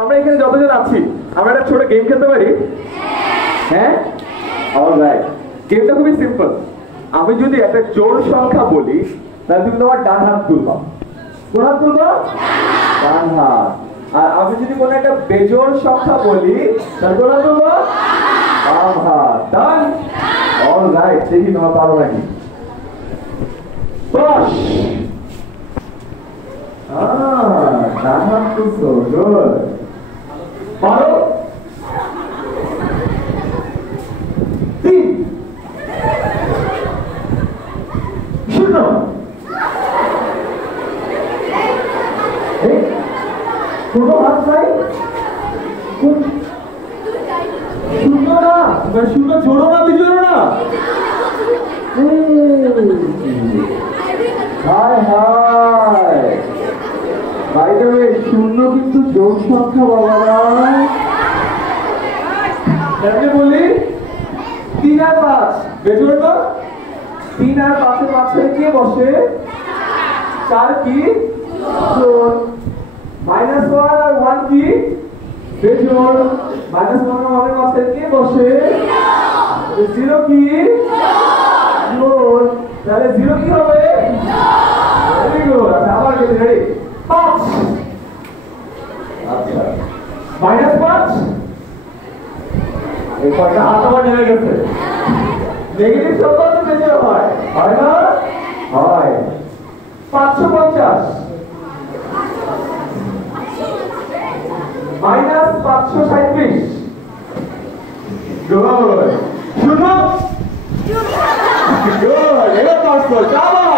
আমরা এখানে যতজন আছি আমরা একটা ছোট গেম খেলতে পারি। হ্যাঁ, অলরাইট। গেমটা খুবই সিম্পল। আমি যদি একটা জোড় সংখ্যা বলি তাহলে তুমি তোমার ডান হাত তুলবা। কোন হাত তুলবা? ডান হাত। আর আমি যদি কোনো একটা বেজোড় সংখ্যা বলি তাহলে কোন হাত তুলবা? বাম হাত। ডান? অলরাইট। দেখি তোমার পারো নাকি। বস। ডান হাত তুলছো, গুড। পারো? 3 0 কোনো হাত নাই? শূন্য না, শূন্য ছোড়ো না, বিজোড়ো না। হায় হায়, বাই দ্য ওয়ে শূন্য কিন্তু জোড় সংখ্যা বাবারা। কেমনে বলি? 3 আর 5 বেজোড় না? 3 আর 5 এর মাঝখানে কে বসে? 4 কি? জোড়। -1 আর 1 কি? বেজোড়। -1 আর 1 এর মাঝখানে কে বসে? 0 কি? জোড়। তাহলে 0 কি হবে? Very good. আচ্ছা, আবার গেলে রেডি। 5। আচ্ছা, -5 এই কয়টা হাত আবার নেমে গেছে। নেগেটিভ সংখ্যা তো বেজোড় হয়, হয় না? হয়। 550 -537 গুড। শূন্য গুড। এবার পাস করো, আবার